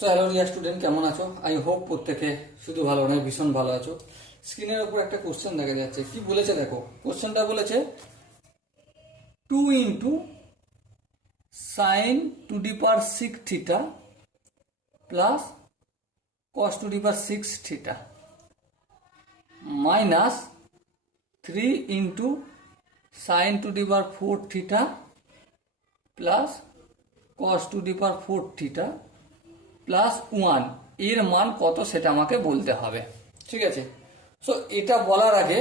So hello dear student, কেমন আছো? I hope প্রত্যেকে শুধু ভালো নয়, ভীষণ ভালো আছো। স্ক্রিনের উপর একটা কোশ্চেন দেখা যাচ্ছে। কি বলেছে দেখো, কোশ্চেনটা বলেছে 2 into sign to the power 6 theta plus cos to the power 6 theta minus 3 into sign to the power 4 theta plus cos to the power 4 theta plus 1 এর মান কত সেটা আমাকে বলতে হবে। ঠিক আছে, সো এটা বলার আগে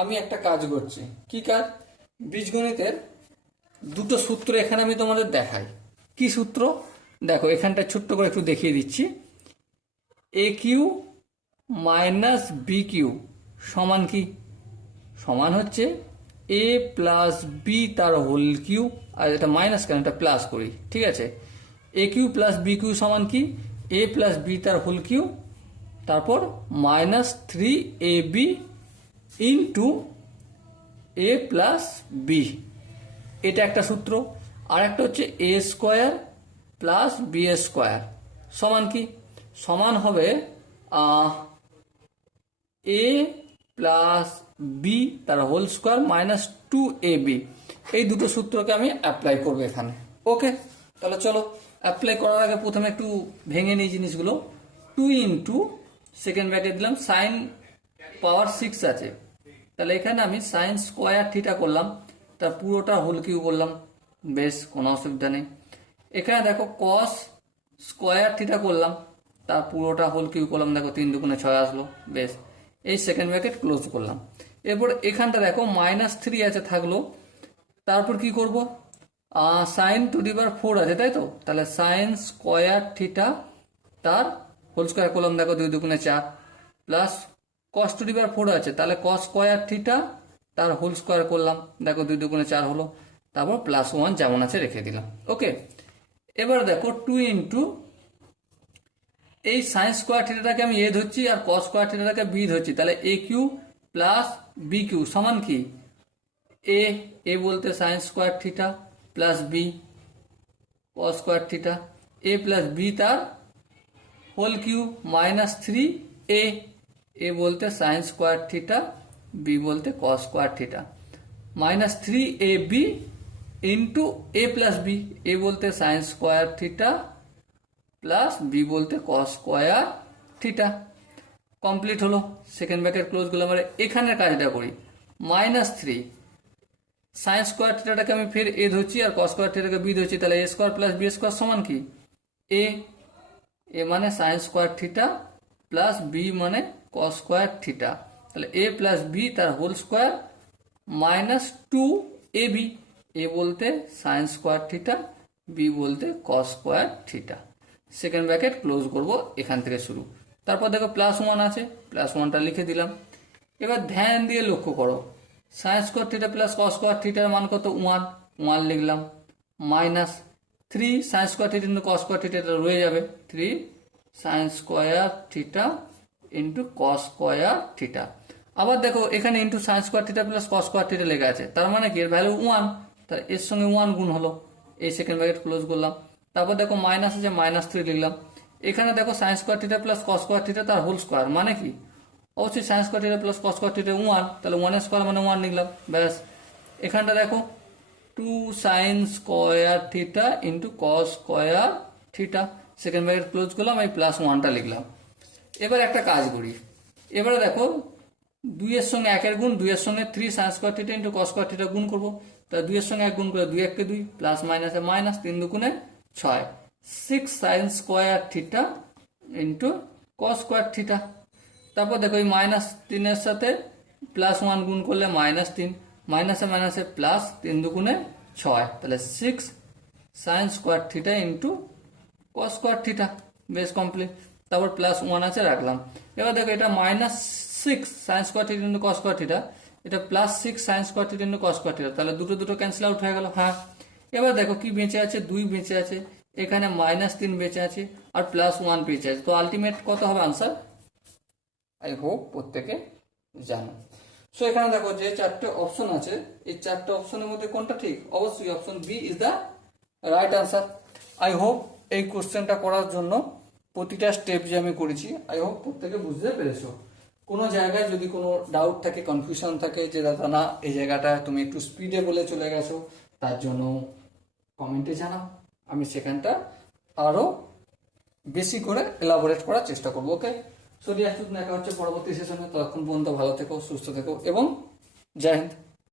আমি একটা কাজ করছি। কি কাজ? বীজগণিতের দুটো সূত্র এখানে আমি তোমাদের দেখাই। কি সূত্র? দেখো এখানটা ছোট্ট করে একটু দেখিয়ে দিচ্ছি। এ কিউ মাইনাস বি কিউ সমান কি? সমান হচ্ছে এ প্লাস বি তার হোল কিউ। আর এটা মাইনাস কেন, এটা প্লাস করি। ঠিক আছে, এ কিউ প্লাস বি কিউ সমান কি? এ প্লাস বি তার হোল কিউ, তারপর minus 3ab into A plus B. এটা একটা সূত্র। আর একটা হচ্ছে এ স্কোয়ার প্লাস বি স্কোয়ার সমান কি? সমান হবে এ প্লাস বি তার হোল স্কোয়ার মাইনাস 2ab। এই দুটো সূত্রকে আমি অ্যাপ্লাই করবো এখানে। ওকে, তাহলে চলো অ্যাপ্লাই করার আগে প্রথমে একটু ভেঙে নিই জিনিসগুলো। 2 ইন্টু সেকেন্ড ব্র্যাকেট দিলাম, সাইন পাওয়ার 6 আছে, তাহলে এখানে আমি সাইন স্কোয়ার থিটা করলাম, তার পুরোটা হোল কিউ করলাম, বেশ কোনো অসুবিধা নেই। এখানে দেখো কস স্কোয়ার থিটা করলাম, তার পুরোটা হোল কিউ করলাম, দেখো 3 দুগুণে 6 আসলো, বেশ। এই সেকেন্ড ব্র্যাকেট ক্লোজ করলাম। এরপর এখানটা দেখো মাইনাস 3 আছে থাকলো, তারপর কি করব? সাইন টু দি পাওয়ার 4 আছে, তাই তো? তাহলে সাইন স্কোয়ার থিটা তার হোল স্কোয়ার করলাম, দেখো 2 দুগুণে 4, প্লাস কস টু দি পাওয়ার 4 আছে, তাহলে কস স্কোয়ার থিটা তার হোল স্কোয়ার করলাম, দেখো 2 দুগুণে 4 হলো, তারপর প্লাস 1 যেমন আছে রেখে দিলাম। ওকে, এবার দেখো 2 ইন্টু এই সাইন স্কোয়ার থিটাটাকে আমি এ ধরছি আর কস স্কোয়ার থিটাটাকে বি ধরছি, তাহলে A cube plus B cube সমান কি? এ বলতে sine square theta plus B cos square theta, A plus B তার whole cube minus 3a, A বলতে সাইন স্কোয়ার থিটা, বি বলতে cos square theta, minus 3ab into A plus B, A বলতে sine square theta plus B বলতে cos square theta. Complete হলো, second bracket close করলাম। এবারে এখানের কাজটা করি। মাইনাস 3 সাইন স্কোয়ার থিটাটাকে আমি ফের এ ধরছি আর কস স্কোয়ার থিটাকে বি ধরছি, তাহলে A square plus B square সমান কি? এ মানে sine square theta plus B মানে কস স্কোয়ার থিটা, তাহলে এ প্লাস বি তার whole square minus 2ab, A বলতে সাইন স্কোয়ার থিটা, বি বলতে cos square theta. Second bracket close করব এখান থেকে শুরু। তারপর দেখো প্লাস 1 আছে, প্লাস 1টা লিখে দিলাম। এবার ধ্যান দিয়ে লক্ষ্য করো, sign square theta plus cos square থিটার মান কত? 1 লিখলাম, minus 3 sign square theta into cos square theta, এটা রয়ে যাবে 3 sign square theta into cos square theta. আবার দেখো এখানে into sign square theta plus cos square theta লেখা আছে, তার মানে কি? এর ভ্যালু 1, তাহলে এর সঙ্গে 1 গুণ হলো। এই সেকেন্ড ব্র্যাকেট ক্লোজ করলাম। তারপর দেখো মাইনাস আছে, মাইনাস 3 লিখলাম। এখানে দেখো sign square theta plus cos square theta তার হোল স্কোয়ার, মানে কি? অবশ্যই sign square theta plus cos square theta 1, তাহলে 1 এর স্কোয়ার মানে 1 লিখলাম, ব্যাস। এখানটা দেখো 2 sign square theta into cos square theta, second bracket close করলাম, এই প্লাস 1টা লিখলাম। এবার একটা কাজ করি। এবারে দেখো 2 এর সঙ্গে 1 এর গুণ, 2 এর সঙ্গে 3 sign square theta into cos square theta গুণ করবো, তাহলে 2 এর সঙ্গে 1 গুণ করে 2 1 কে 2, প্লাস মাইনাসে মাইনাস, 3 দুগুণে 6, 6 sine square theta into cos square theta. তারপর দেখো এই মাইনাস 3 এর সাথে প্লাস 1 গুণ করলে মাইনাস 3, মাইনাসে মাইনাসে প্লাস, 3 দুগুণে 6, তাহলে 6 sine square theta into cos square theta, বেশ কমপ্লিট। তারপর প্লাস 1 আছে রাখলাম। এবার দেখো এটা minus 6 sine square theta into cos square theta, এটা plus 6 sine square theta into cos square theta, তাহলে দুটো ক্যান্সেল আউট হয়ে গেল। হ্যাঁ, এবার দেখো কি বেঁচে আছে? 2 বেঁচে আছে, এখানে মাইনাস 3 বেঁচে আছে, আর প্লাস 1 বেঁচে আছে। তো আলটিমেট কত হবে আনসার? আই হোপ প্রত্যেকে জানো। সো এখানে দেখো যে 4টে অপশন আছে, এই 4টে অপশনের মধ্যে কোনটা ঠিক? অবশ্যই option B is the right answer. I hope এই কোশ্চেনটা করার জন্য প্রতিটা স্টেপ যে আমি করেছি আই হোপ প্রত্যেকে বুঝতে পেরেছো। কোনো জায়গায় যদি কোনো ডাউট থাকে, কনফিউশন থাকে যে দাদা না এই জায়গাটা তুমি একটু স্পিডে বলে চলে গেছো, তার জন্য কমেন্টে জানাও, আমি সেখানটা আরও বেশি করে এলাবোরেট করার চেষ্টা করবো। ওকে, সরি আসুন, দেখা হচ্ছে পরবর্তী সেশনে। ততক্ষণ পর্যন্ত ভালো থেকো, সুস্থ থেকো এবং জয় হিন্দ।